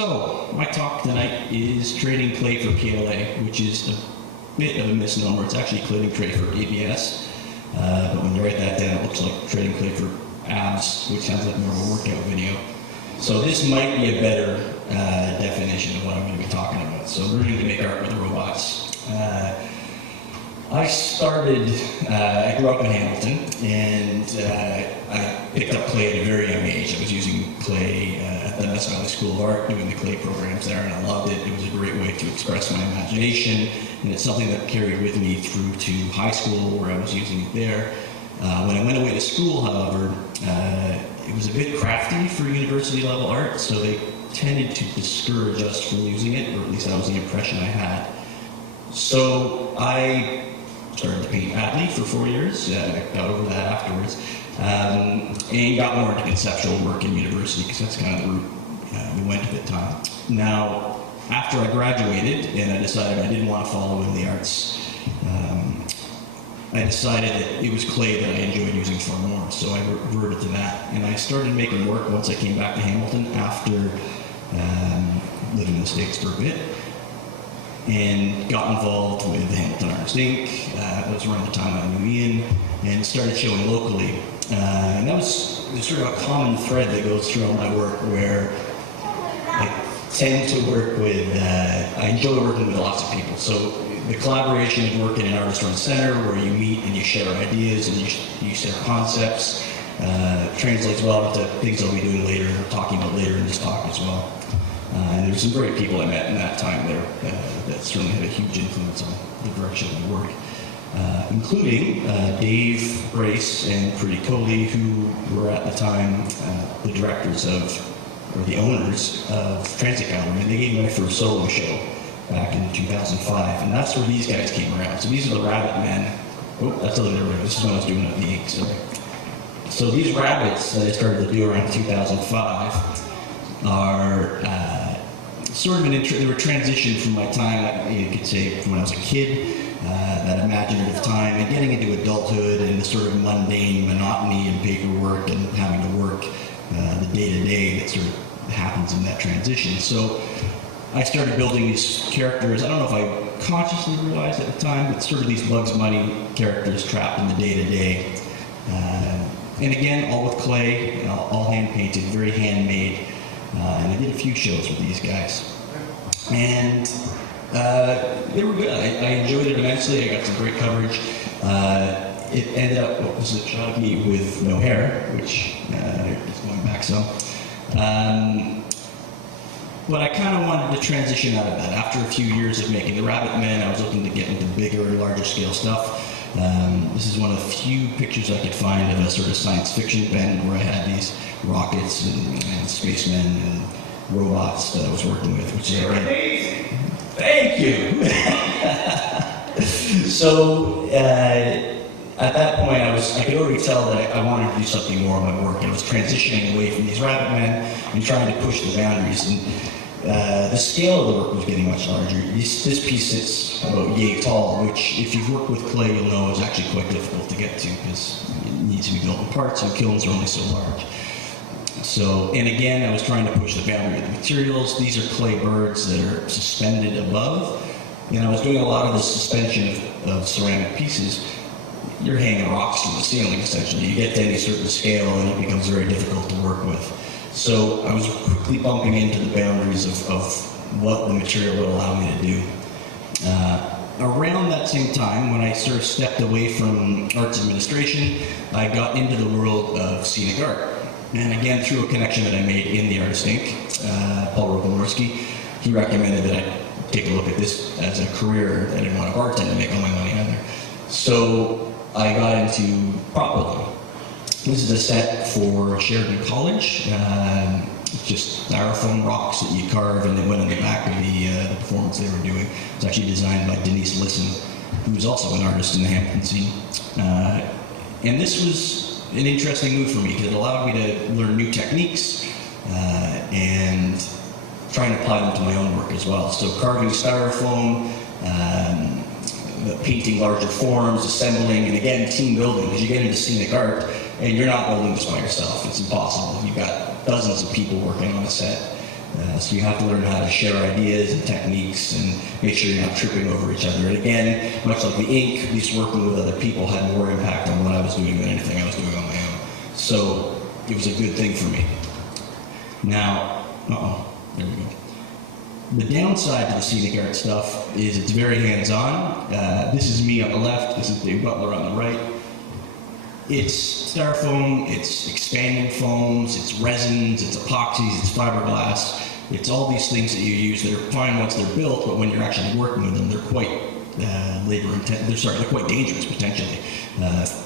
So, my talk tonight is trading clay for PLA, which is a bit of a misnomer. It's actually trading clay for ABS, but when you write that down, it looks like trading clay for abs, which sounds like more of a workout video. So this might be a better definition of what I'm going to be talking about. So learning to make art with robots. I grew up in Hamilton, and I picked up clay at a very young age. I was using clay at the Mazza School of Art, doing the clay programs there, and I loved it. It was a great way to express my imagination, and it's something that carried with me through to high school, where I was using it there. When I went away to school, however, it was a bit crafty for university level art, so they tended to discourage us from using it, or at least that was the impression I had. So I started to paint badly for 4 years. I got over that afterwards, and got more into conceptual work in university, because that's kind of the route we went at the time. Now, after I graduated and I decided I didn't want to follow in the arts, I decided that it was clay that I enjoyed using far more, so I reverted to that. And I started making work once I came back to Hamilton after living in the States for a bit, and got involved with the Hamilton Artist Inc. That was around the time I knew Ian, and started showing locally. And that was sort of a common thread that goes through all my work, where I tend to work with, I enjoy working with lots of people. So the collaboration of working in an artist-run center, where you meet and you share ideas and you share concepts, translates well into things I'll be doing later, talking about later in this talk as well. And there's some great people I met in that time there that certainly had a huge influence on the direction of my work, including Dave Brace and Pretty Coley, who were at the time the directors of, or the owners of Transit Gallery, and they gave me my first solo show back in 2005, and that's where these guys came around. So these are the Rabbit Men. Oh, that's a little bit. This is when I was doing it at the ink. So these rabbits that I started to do around 2005 are sort of they were a transition from my time, you could say, from when I was a kid, that imaginative time, and getting into adulthood and the sort of mundane monotony and paperwork and having to work the day-to-day that sort of happens in that transition. So I started building these characters. I don't know if I consciously realized at the time, but sort of these Bugs Bunny characters trapped in the day-to-day. And again, all with clay, all hand-painted, very handmade. And I did a few shows with these guys. And they were good. I enjoyed it immensely. I got some great coverage. It ended up, what was it, shot of me with no hair, which is going back some. But I kind of wanted to transition out of that. After a few years of making the Rabbit Men, I was looking to get into bigger, larger scale stuff. This is one of the few pictures I could find of a sort of science fiction bend, where I had these rockets and spacemen and robots that I was working with, which is great. Thank you! So, at that point, I could already tell that I wanted to do something more of my work. I was transitioning away from these Rabbit Men and trying to push the boundaries. And the scale of the work was getting much larger. This piece sits about yay tall, which, if you've worked with clay, you'll know is actually quite difficult to get to, because it needs to be built in parts, and kilns are only so large. So, and again, I was trying to push the boundary of the materials. These are clay birds that are suspended above, and I was doing a lot of the suspension of ceramic pieces. You're hanging rocks from the ceiling, essentially. You get to any certain scale, and it becomes very difficult to work with. So I was quickly bumping into the boundaries of what the material would allow me to do. Around that same time, when I sort of stepped away from arts administration, I got into the world of scenic art. And again, through a connection that I made in the Artist Inc., Paul Rokonorski, he recommended that I take a look at this as a career. I didn't want to bartend to make all my money either. So I got into prop building. This is a set for Sheridan College. It's just styrofoam rocks that you carve, and they went on the back of the performance they were doing. It was actually designed by Denise Lisson, who was also an artist in the Hampton scene. And this was an interesting move for me, because it allowed me to learn new techniques and try and apply them to my own work as well. So carving styrofoam, painting larger forms, assembling, and again, team building. Because you get into scenic art, and you're not building this by yourself. It's impossible. You've got dozens of people working on a set. So you have to learn how to share ideas and techniques and make sure you're not tripping over each other. And again, much like the ink, at least working with other people had more impact on what I was doing than anything I was doing on my own. So it was a good thing for me. Now, there we go. The downside to the scenic art stuff is it's very hands-on. This is me on the left, this is Dave Butler on the right. It's styrofoam, it's expanding foams, it's resins, it's epoxies, it's fiberglass. It's all these things that you use that are fine once they're built, but when you're actually working with them, they're quite they're quite dangerous potentially.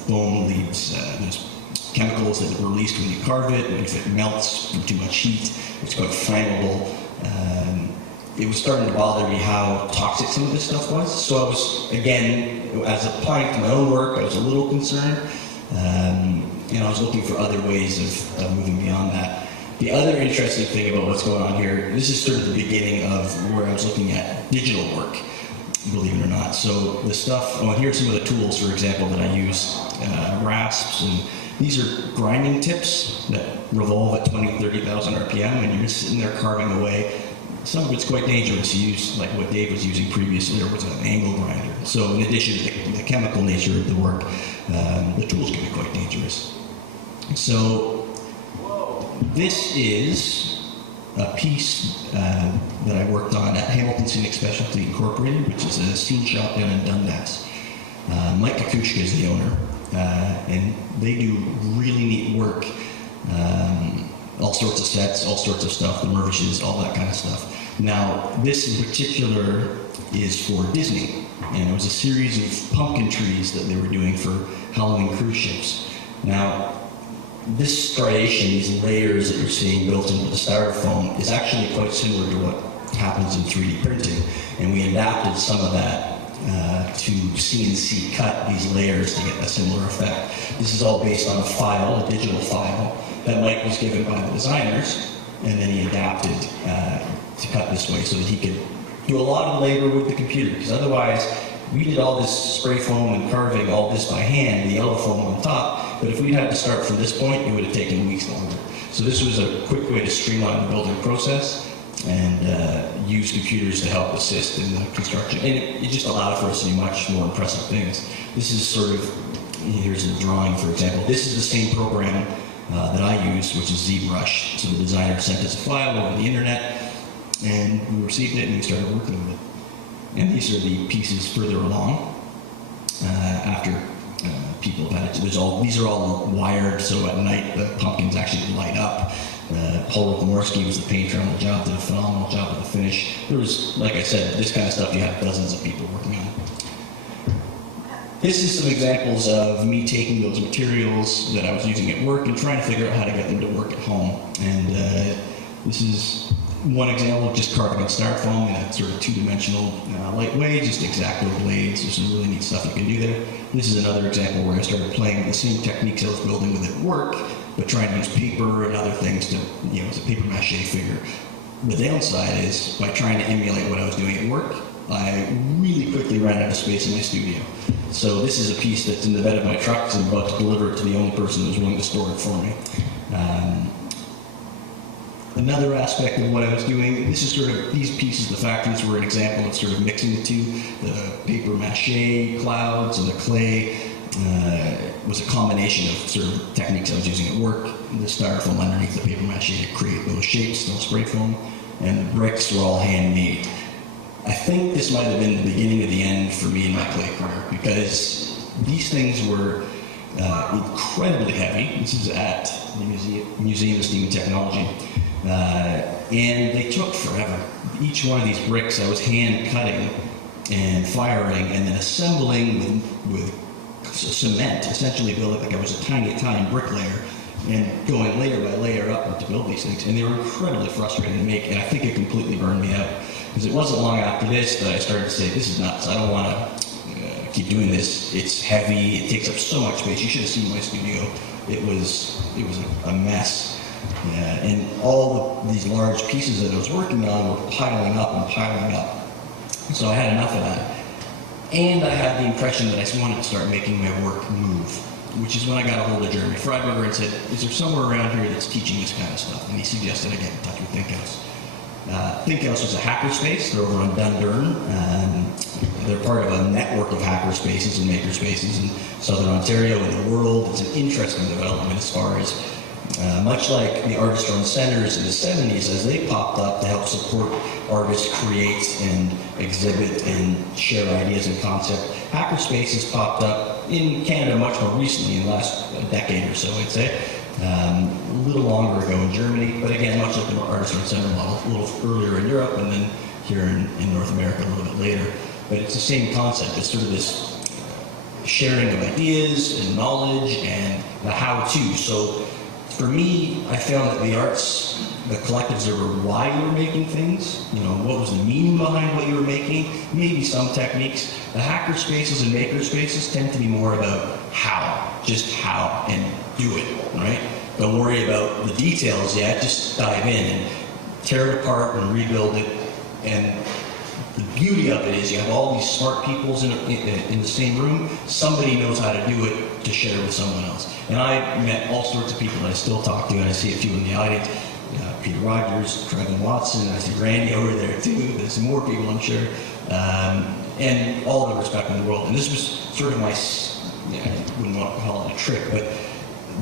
Foam leaves, there's chemicals that are released when you carve it, and if it melts from too much heat, it's quite flammable. It was starting to bother me how toxic some of this stuff was. So I was, again, as applying to my own work, I was a little concerned. And I was looking for other ways of moving beyond that. The other interesting thing about what's going on here, this is sort of the beginning of where I was looking at digital work, believe it or not. So the stuff, here's some of the tools, for example, that I use, rasps, and these are grinding tips that revolve at 20, 30,000 RPM, and you're just sitting there carving away. Some of it's quite dangerous to use, like what Dave was using previously, or was an angle grinder. So in addition to the chemical nature of the work, the tools can be quite dangerous. So this is a piece that I worked on at Hamilton Scenic Specialty Incorporated, which is a scene shop down in Dundas. Mike Kukushka is the owner, and they do really neat work. All sorts of sets, all sorts of stuff, the mervishes, all that kind of stuff. Now, this in particular is for Disney, and it was a series of pumpkin trees that they were doing for Halloween cruise ships. Now, this striation, these layers that you're seeing built into the styrofoam, is actually quite similar to what happens in 3D printing, and we adapted some of that to CNC cut these layers to get a similar effect. This is all based on a file, a digital file, that Mike was given by the designers, and then he adapted to cut this way so that he could do a lot of labor with the computer, because otherwise we did all this spray foam and carving all this by hand, the yellow foam on top, but if we'd had to start from this point, it would have taken weeks longer. So this was a quick way to streamline the building process and use computers to help assist in the construction. And it just allowed for us to do much more impressive things. This is sort of, here's a drawing, for example. This is the same program that I use, which is ZBrush. So the designer sent us a file over the internet, and we received it and we started working with it. And these are the pieces further along after people have had it. These are all wired, so at night the pumpkins actually light up. Paul Komorski was the painter on the job, did a phenomenal job with the finish. There was, like I said, this kind of stuff you have dozens of people working on. This is some examples of me taking those materials that I was using at work and trying to figure out how to get them to work at home. And this is one example of just carving on styrofoam in a sort of two-dimensional light way, just X-Acto blades. There's some really neat stuff you can do there. This is another example where I started playing with the same techniques I was building with at work, but trying to use paper and other things to, as a paper mache figure. The downside is, by trying to emulate what I was doing at work, I really quickly ran out of space in my studio. So this is a piece that's in the bed of my truck, and I'm about to deliver it to the only person who's willing to store it for me. Another aspect of what I was doing, this is sort of, these pieces, the factories were an example of sort of mixing the two. The paper mache clouds and the clay was a combination of sort of techniques I was using at work. The styrofoam underneath the paper mache to create those shapes, still spray foam, and the bricks were all handmade. I think this might have been the beginning of the end for me in my clay career, because these things were incredibly heavy. This is at the Museum of Steam and Technology. And they took forever. Each one of these bricks I was hand cutting and firing and then assembling with cement, essentially building like I was a tiny Italian bricklayer, and going layer by layer up to build these things. And they were incredibly frustrating to make, and I think it completely burned me out. Because it wasn't long after this that I started to say, this is nuts, I don't want to keep doing this. It's heavy, it takes up so much space. You should have seen my studio. It was a mess. And all these large pieces that I was working on were piling up and piling up. So I had enough of that. And I had the impression that I just wanted to start making my work move, which is when I got a hold of Jeremy Freiberger and said, is there somewhere around here that's teaching this kind of stuff? And he suggested I get in touch with ThinkHouse. Think House was a hackerspace. They're over on Dundurn. They're part of a network of hackerspaces and makerspaces in Southern Ontario and the world. It's an interesting development as far as, much like the artist-run centers in the 70s, as they popped up to help support artists create and exhibit and share ideas and concept. Hackerspaces popped up in Canada much more recently, in the last decade or so, I'd say. A little longer ago in Germany, but again, much like the artist-run center model, a little earlier in Europe and then here in North America a little bit later. But it's the same concept. It's sort of this sharing of ideas and knowledge and the how-to. So for me, I found that the arts, the collectives, are why you were making things, you know, what was the meaning behind what you were making, maybe some techniques. The hacker spaces and maker spaces tend to be more about how, just how, and do it, right? Don't worry about the details yet, just dive in and tear it apart and rebuild it. And the beauty of it is you have all these smart people in the same room. Somebody knows how to do it to share with someone else. And I met all sorts of people that I still talk to, and I see a few in the audience. Peter Rogers, Trevin Watson, I see Randy over there too. There's some more people, I'm sure. And all the respect in the world. And this was sort of my, I wouldn't want to call it a trick, but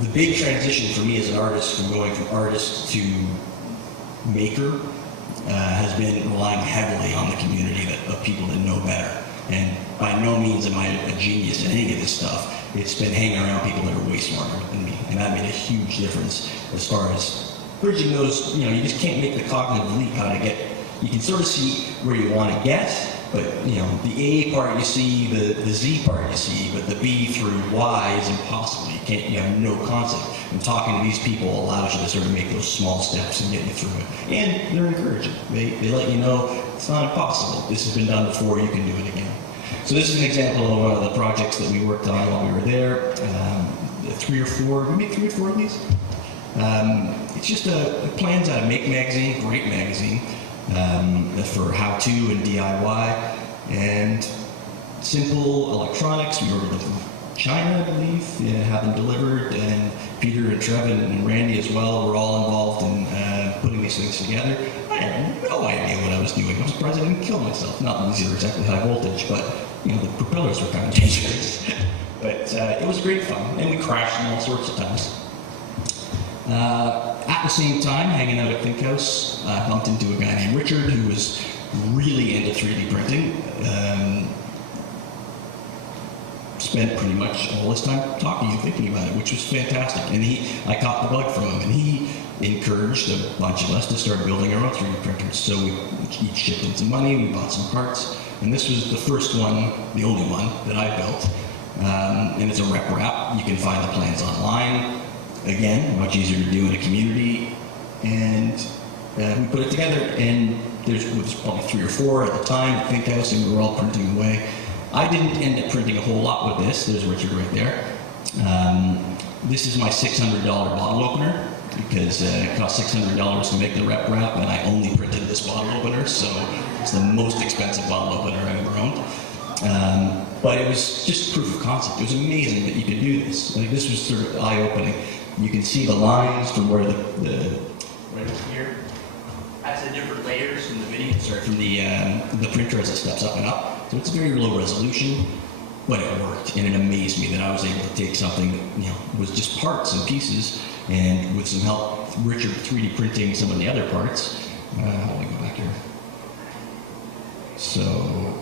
the big transition for me as an artist, from going from artist to maker, has been relying heavily on the community of people that know better. And by no means am I a genius in any of this stuff. It's been hanging around people that are way smarter than me. And that made a huge difference as far as bridging those, you know, you just can't make the cognitive leap how to get, you can sort of see where you want to get, but, you know, the A part you see, the Z part you see, but the B through Y is impossible. You have no concept. And talking to these people allows you to sort of make those small steps and get you through it. And they're encouraging. They let you know it's not impossible. This has been done before, you can do it again. So this is an example of one of the projects that we worked on while we were there. 3 or 4, maybe 3 or 4 of these. It's just plans out of Make Magazine, great magazine, for how-to and DIY, and simple electronics. We ordered them from China, I believe, have them delivered, and Peter and Trevin and Randy as well were all involved in putting these things together. I had no idea what I was doing. I'm surprised I didn't kill myself. Not that these are exactly high voltage, but you know, the propellers were kind of dangerous. But it was great fun, and we crashed them all sorts of times. At the same time, hanging out at Think House, I bumped into a guy named Richard who was really into 3D printing. Spent pretty much all his time talking and thinking about it, which was fantastic. And I caught the bug from him, and he encouraged a bunch of us to start building our own 3D printers. So we each chipped in some money, we bought some parts, and this was the first one, the only one that I built. And it's a rep wrap. You can find the plans online. Again, much easier to do in a community. And we put it together, and there was probably 3 or 4 at the time at Think House, and we were all printing away. I didn't end up printing a whole lot with this. There's Richard right there. This is my $600 bottle opener, because it cost $600 to make the rep wrap, and I only printed this bottle opener, so it's the most expensive bottle opener I've ever owned. But it was just proof of concept. It was amazing that you could do this. Like, this was sort of eye-opening. You can see the lines from where the right here. That's the different layers from the video, from the printer as it steps up and up. So it's very low resolution, but it worked, and it amazed me that I was able to take something that was just parts and pieces, and with some help, Richard 3D printing some of the other parts. Let me go back here. So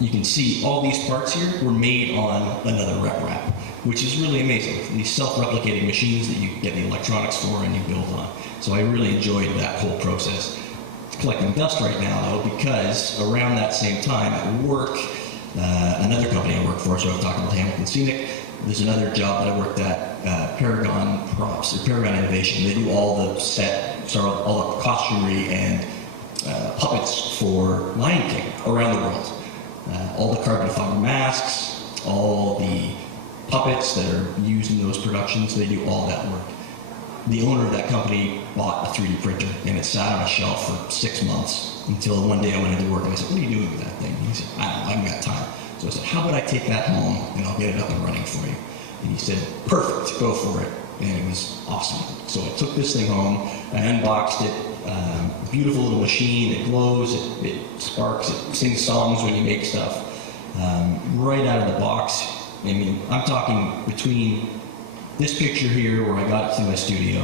you can see all these parts here were made on another rep wrap, which is really amazing. These self-replicating machines that you get the electronics for and you build on. So I really enjoyed that whole process. It's collecting dust right now, though, because around that same time at work, another company I work for, so I've talked about Hamilton Scenic, there's another job that I worked at, Paragon Props, or Paragon Innovation. They do all the all the costumery and puppets for Lion King around the world. All the carbon fiber masks, all the puppets that are used in those productions, they do all that work. The owner of that company bought a 3D printer, and it sat on a shelf for 6 months until one day I went into work and I said, "What are you doing with that thing?" And he said, "I don't know, I haven't got time." So I said, "How about I take that home and I'll get it up and running for you?" And he said, "Perfect, go for it." And it was awesome. So I took this thing home, I unboxed it, Beautiful little machine. It glows, it sparks, it sings songs when you make stuff. Right out of the box. I mean, I'm talking between this picture here where I got it to my studio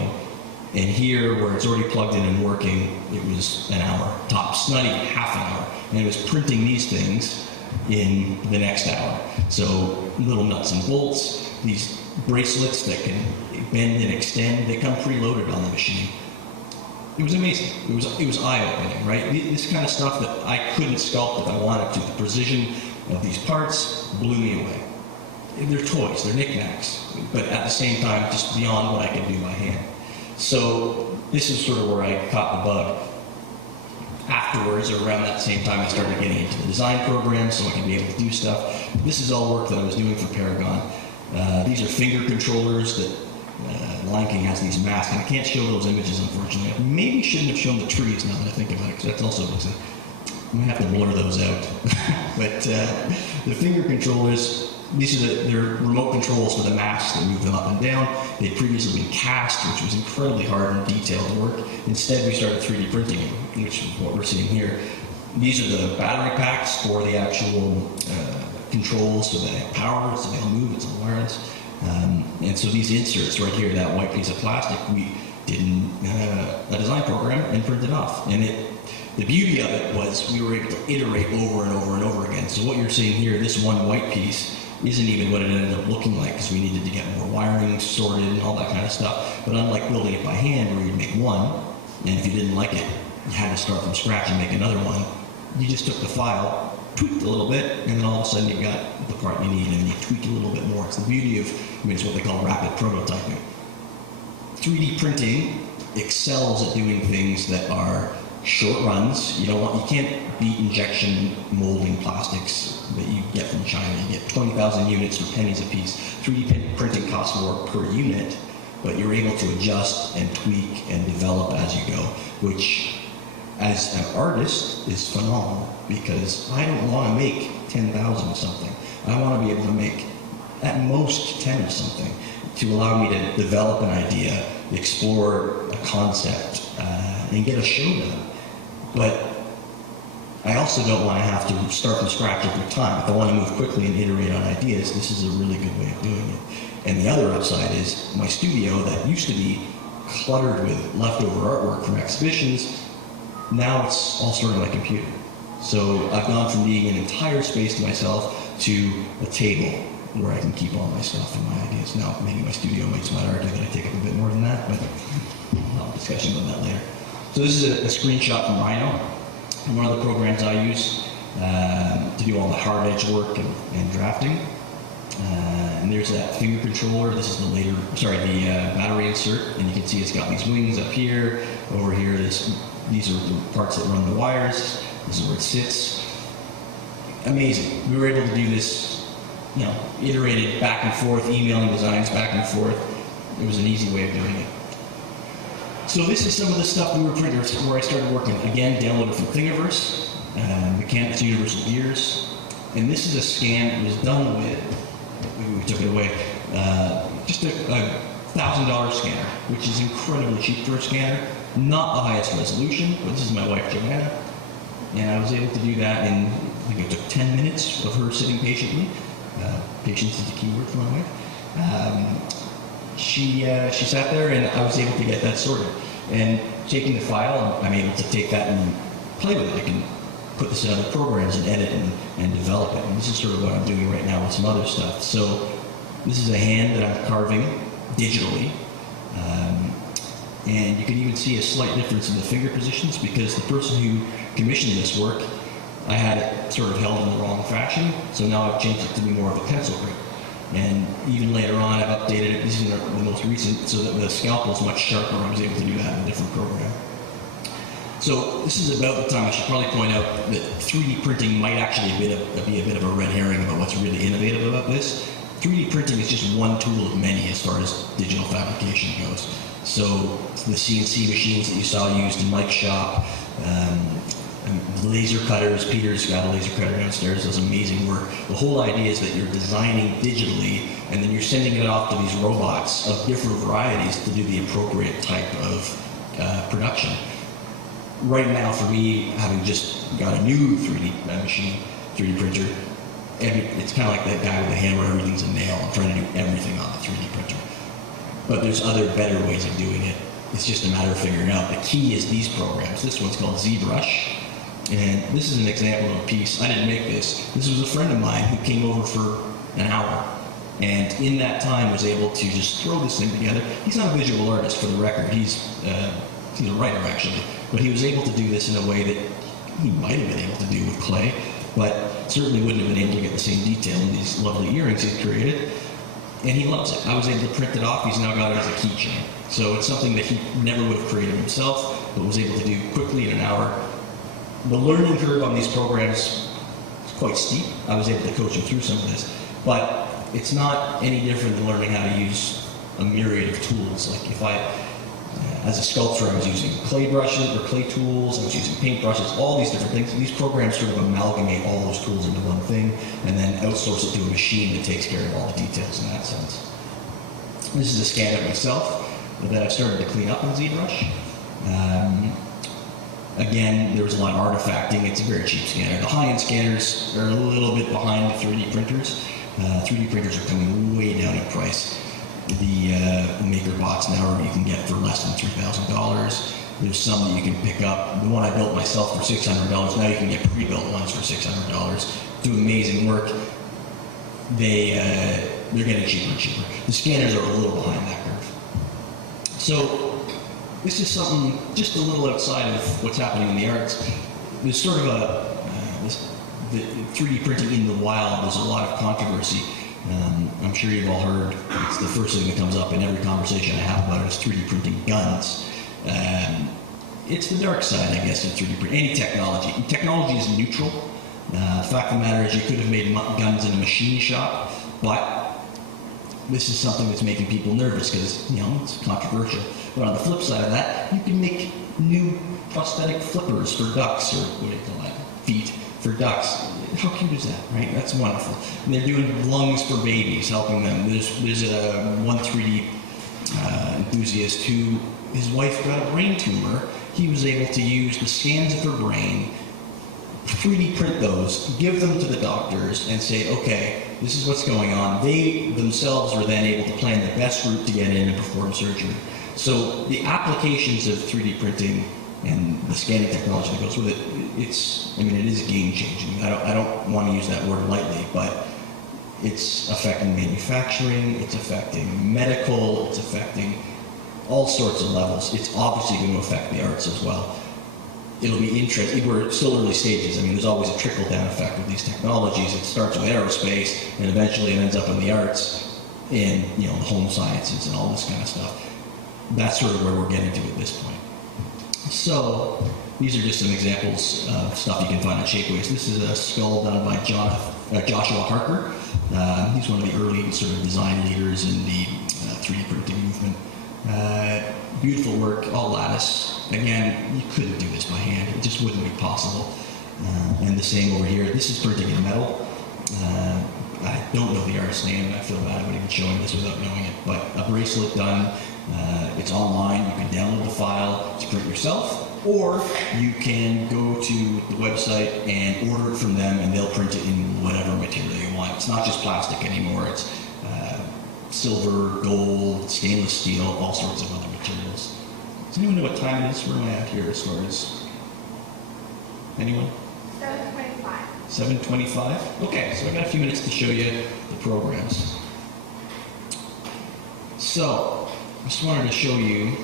and here where it's already plugged in and working, it was an hour tops, not even half an hour. And it was printing these things in the next hour. So little nuts and bolts, these bracelets that can bend and extend, they come preloaded on the machine. It was amazing. It was eye-opening, right? This kind of stuff that I couldn't sculpt if I wanted to. The precision of these parts blew me away. They're toys, they're knickknacks, but at the same time, just beyond what I could do by hand. So this is sort of where I caught the bug. Afterwards, or around that same time, I started getting into the design program so I could be able to do stuff. This is all work that I was doing for Paragon. These are finger controllers that Lion King has these masks, and I can't show those images, unfortunately. I maybe shouldn't have shown the trees now that I think about it, because that's also looks like I'm gonna have to blur those out. But the finger controllers, these are they're remote controls for the masks that move them up and down. They'd previously been cast, which was incredibly hard and detailed work. Instead, we started 3D printing them, which is what we're seeing here. These are the battery packs for the actual controls, so they have power, so they'll move, it's all wireless. And so these inserts right here, that white piece of plastic, we did a design program and printed off. And the beauty of it was we were able to iterate over and over and over again. So what you're seeing here, this one white piece, isn't even what it ended up looking like, because we needed to get more wiring sorted and all that kind of stuff. But unlike building it by hand, where you'd make one, and if you didn't like it, you had to start from scratch and make another one, you just took the file, tweaked a little bit, and then all of a sudden you've got the part you need, and you tweak a little bit more. It's the beauty of, it's what they call rapid prototyping. 3D printing excels at doing things that are short runs. You can't beat injection molding plastics that you get from China. You get 20,000 units for pennies a piece. 3D printing costs more per unit, but you're able to adjust and tweak and develop as you go, which as an artist is phenomenal, because I don't want to make 10,000 of something. I want to be able to make at most 10 of something to allow me to develop an idea, explore a concept, and get a show done. But I also don't want to have to start from scratch every time. If I want to move quickly and iterate on ideas, this is a really good way of doing it. And the other upside is my studio that used to be cluttered with leftover artwork from exhibitions, now it's all stored on my computer. So I've gone from being an entire space to myself to a table where I can keep all my stuff and my ideas. Now, maybe my studio mates might argue that I take up a bit more than that, but I'll have a discussion about that later. So this is a screenshot from Rhino, one of the programs I use to do all the hard edge work and drafting. And there's that finger controller. This is the battery insert, and you can see it's got these wings up here. Over here, these are the parts that run the wires. This is where it sits. Amazing. We were able to do this, iterated back and forth, emailing designs back and forth. It was an easy way of doing it. So this is some of the stuff we were printing, where I started working. Again, downloaded from Thingiverse, Mechanics Universal Gears. And this is a scan that was done with, we took it away, just a $1,000 scanner, which is incredibly cheap for a scanner. Not the highest resolution, but this is my wife, Joanna. And I was able to do that in, I think it took 10 minutes of her sitting patiently. Patience is a key word for my wife. She sat there, and I was able to get that sorted. And taking the file, I'm able to take that and play with it. I can put this in other programs and edit and develop it. And this is sort of what I'm doing right now with some other stuff. So this is a hand that I'm carving digitally. And you can even see a slight difference in the finger positions, because the person who commissioned this work, I had it sort of held in the wrong fashion. So now I've changed it to be more of a pencil grip. And even later on, I've updated it. These are the most recent, so that the scalpel is much sharper. I was able to do that in a different program. So this is about the time I should probably point out that 3D printing might actually be a bit of a red herring about what's really innovative about this. 3D printing is just one tool of many as far as digital fabrication goes. So the CNC machines that you saw used in Mike's shop, laser cutters. Peter's got a laser cutter downstairs, does amazing work. The whole idea is that you're designing digitally, and then you're sending it off to these robots of different varieties to do the appropriate type of production. right now for me, having just got a new 3D machine, 3D printer, it's kind of like that guy with the hammer, everything's a nail. I'm trying to do everything on the 3D printer. But there's other better ways of doing it. It's just a matter of figuring out. The key is these programs. This one's called ZBrush. And this is an example of a piece. I didn't make this. This was a friend of mine who came over for an hour. And in that time was able to just throw this thing together. He's not a visual artist, for the record. He's a writer, actually. But he was able to do this in a way that he might have been able to do with clay, but certainly wouldn't have been able to get the same detail in these lovely earrings he's created. And he loves it. I was able to print it off. He's now got it as a keychain. So it's something that he never would have created himself, but was able to do quickly in an hour. The learning curve on these programs is quite steep. I was able to coach him through some of this, but it's not any different than learning how to use a myriad of tools. Like if as a sculptor, I was using clay brushes or clay tools, I was using paint brushes, all these different things. These programs sort of amalgamate all those tools into one thing and then outsource it to a machine that takes care of all the details in that sense. This is a scan of myself that I've started to clean up in ZBrush. Again, there was a lot of artifacting. It's a very cheap scanner. The high-end scanners are a little bit behind the 3D printers. 3D printers are coming way down in price. The maker bots now you can get for less than $3,000. There's some that you can pick up. The one I built myself for $600. Now you can get pre-built ones for $600. Do amazing work. They're getting cheaper and cheaper. The scanners are a little behind that curve. So this is something just a little outside of what's happening in the arts. There's sort of the 3D printing in the wild. There's a lot of controversy. I'm sure you've all heard, it's the first thing that comes up in every conversation I have about it is 3D printing guns. It's the dark side, I guess, of 3D printing. Any technology. Technology is neutral. The fact of the matter is you could have made guns in a machine shop, but this is something that's making people nervous because, it's controversial. But on the flip side of that, you can make new prosthetic flippers for ducks, or what do you call that? Feet for ducks. How cute is that, right? That's wonderful. And they're doing lungs for babies, helping them. There's one 3D enthusiast who, his wife got a brain tumor. He was able to use the scans of her brain, 3D print those, give them to the doctors, and say, okay, this is what's going on. They themselves were then able to plan the best route to get in and perform surgery. So the applications of 3D printing and the scanning technology that goes with it, it is game-changing. I don't want to use that word lightly, but it's affecting manufacturing, it's affecting medical, it's affecting all sorts of levels. It's obviously going to affect the arts as well. It'll be interesting. We're still early stages. There's always a trickle-down effect with these technologies. It starts with aerospace, and eventually it ends up in the arts, and the home sciences and all this kind of stuff. That's sort of where we're getting to at this point. So these are just some examples of stuff you can find on Shapeways. This is a skull done by Joshua Harker. He's one of the early sort of design leaders in the 3D printing movement. Beautiful work, all lattice. Again, you couldn't do this by hand. It just wouldn't be possible. And the same over here. This is printing in metal. I don't know the artist's name. I feel bad about even showing this without knowing it. But a bracelet done. It's online. You can download the file to print yourself, or you can go to the website and order it from them, and they'll print it in whatever material you want. It's not just plastic anymore. It's silver, gold, stainless steel, all sorts of other materials. Does anyone know what time it is? Where am I at here as far as... Anyone? 7:25. 7:25? Okay, so I got a few minutes to show you the programs. So, I just wanted to show you.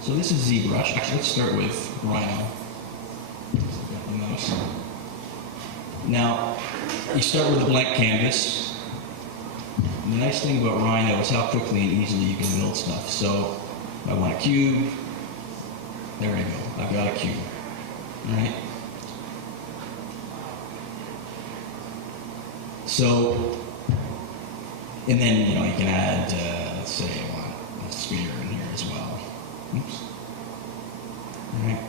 So this is ZBrush. Actually, let's start with Rhino. Got the mouse. Now, you start with a blank canvas. The nice thing about Rhino is how quickly and easily you can build stuff. So, I want a cube. There we go. I've got a cube. All right. So, and then you can add. Let's say I want a sphere in here as well. Oops. All right.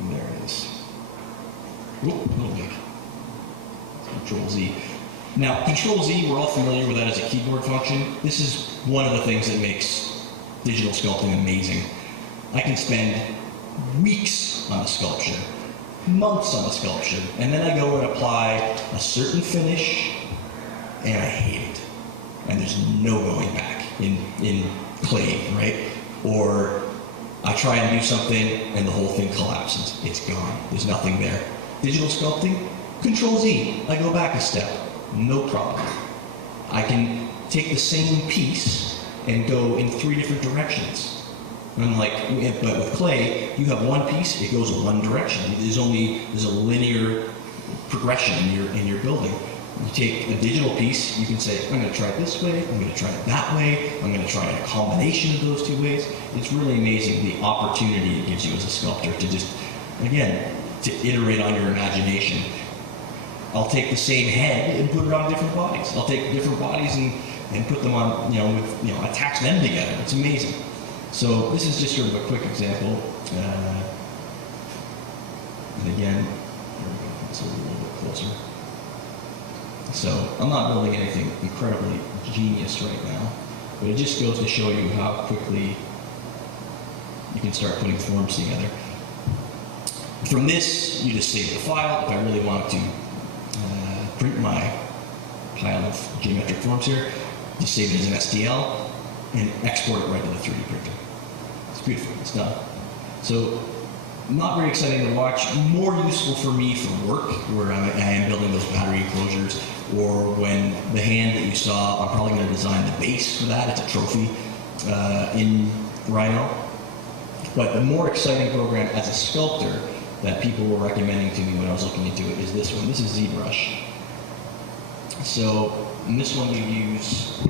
And there it is. Whoop, a little big. Control Z. Now, Control Z, we're all familiar with that as a keyboard function. This is one of the things that makes digital sculpting amazing. I can spend weeks on a sculpture, months on a sculpture, and then I go and apply a certain finish, and I hate it. And there's no going back in clay, right? Or I try and do something and the whole thing collapses. It's gone. There's nothing there. Digital sculpting, Control Z. I go back a step. No problem. I can take the same piece and go in 3 different directions. But with clay, you have one piece, it goes one direction. There's a linear progression in your building. You take a digital piece, you can say, I'm going to try it this way, I'm going to try it that way, I'm going to try a combination of those 2 ways. It's really amazing the opportunity it gives you as a sculptor to just, again, to iterate on your imagination. I'll take the same head and put it on different bodies. I'll take different bodies and put them on, attach them together. It's amazing. So this is just sort of a quick example. And again, here we go, it's a little bit closer. So I'm not building anything incredibly genius right now, but it just goes to show you how quickly you can start putting forms together. From this, you just save the file. If I really want to print my pile of geometric forms here, just save it as an STL and export it right to the 3D printer. It's beautiful, it's done. So, not very exciting to watch, more useful for me for work, where I am building those battery enclosures, or when the hand that you saw, I'm probably going to design the base for that. It's a trophy in Rhino. But the more exciting program as a sculptor that people were recommending to me when I was looking into it is this one. This is ZBrush. So, in this one you use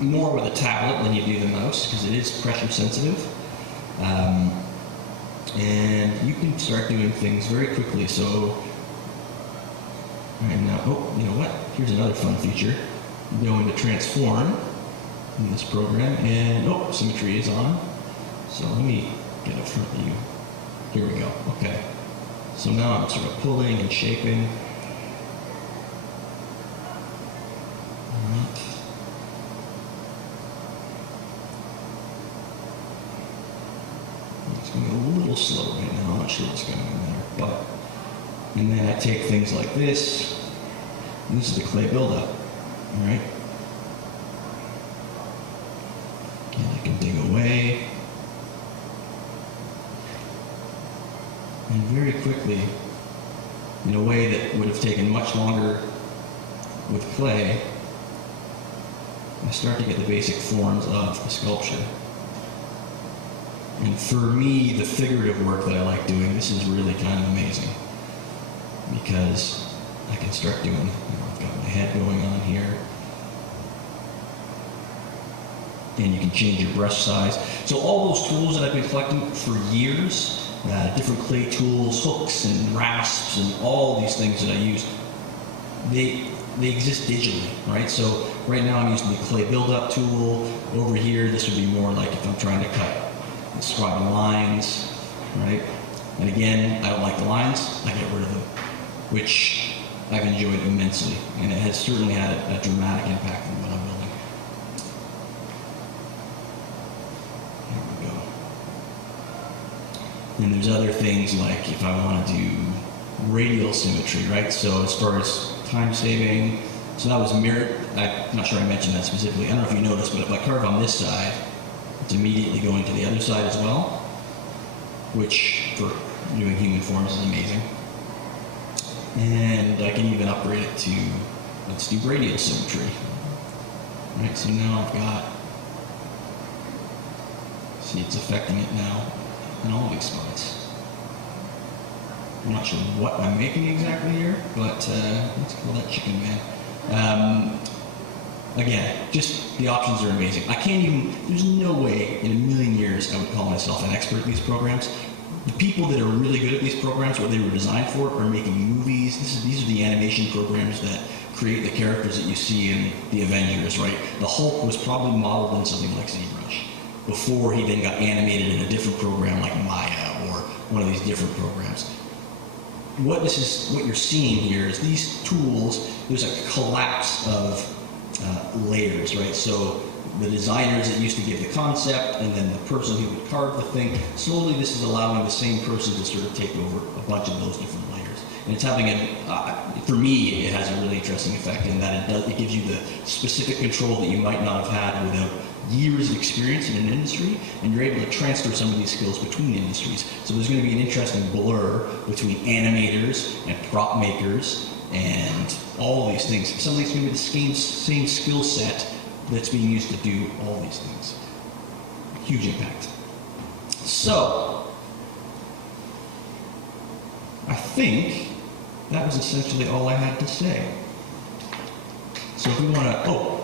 more with a tablet than you do the mouse, because it is pressure sensitive. And you can start doing things very quickly. So, right now, oh, you know what? Here's another fun feature. You go into transform in this program, and oh, symmetry is on. So let me get a front view. Here we go. Okay. So now I'm sort of pulling and shaping. It's going a little slow right now. I'm not sure what's going on there, but and then I take things like this. And this is the clay buildup. All right. And I can dig away. And very quickly, in a way that would have taken much longer with clay, I start to get the basic forms of the sculpture. And for me, the figurative work that I like doing, this is really kind of amazing. Because I can start doing, I've got my head going on here. And you can change your brush size. So all those tools that I've been collecting for years, different clay tools, hooks and rasps and all these things that I use, they exist digitally, right? So right now I'm using the clay build-up tool. Over here, this would be more like if I'm trying to cut and scribe lines, right? And again, I don't like the lines, I get rid of them, which I've enjoyed immensely, and it has certainly had a dramatic impact on what I'm building. Here we go. And there's other things like if I want to do radial symmetry, right? So as far as time saving, so that was mirrored. I'm not sure I mentioned that specifically. I don't know if you noticed, but if I carve on this side, it's immediately going to the other side as well, which for doing human forms is amazing. And I can even upgrade it to, let's do radial symmetry. Right, so now I've got, see, it's affecting it now in all these spots. I'm not sure what I'm making exactly here, but let's call that chicken man. Again, just the options are amazing. I can't even, there's no way in a million years I would call myself an expert at these programs. The people that are really good at these programs, what they were designed for, are making movies. These are the animation programs that create the characters that you see in the Avengers, right? The Hulk was probably modeled in something like ZBrush before he then got animated in a different program like Maya or one of these different programs. What you're seeing here is these tools, there's a collapse of layers, right? So the designers that used to give the concept, and then the person who would carve the thing. Slowly, this is allowing the same person to sort of take over a bunch of those different layers. And it's having for me, it has a really interesting effect in that it gives you the specific control that you might not have had without years of experience in an industry, and you're able to transfer some of these skills between industries. So there's going to be an interesting blur between animators and prop makers and all of these things. Some of these are going to be the same skill set that's being used to do all these things. Huge impact. So, I think that was essentially all I had to say. So if we want to,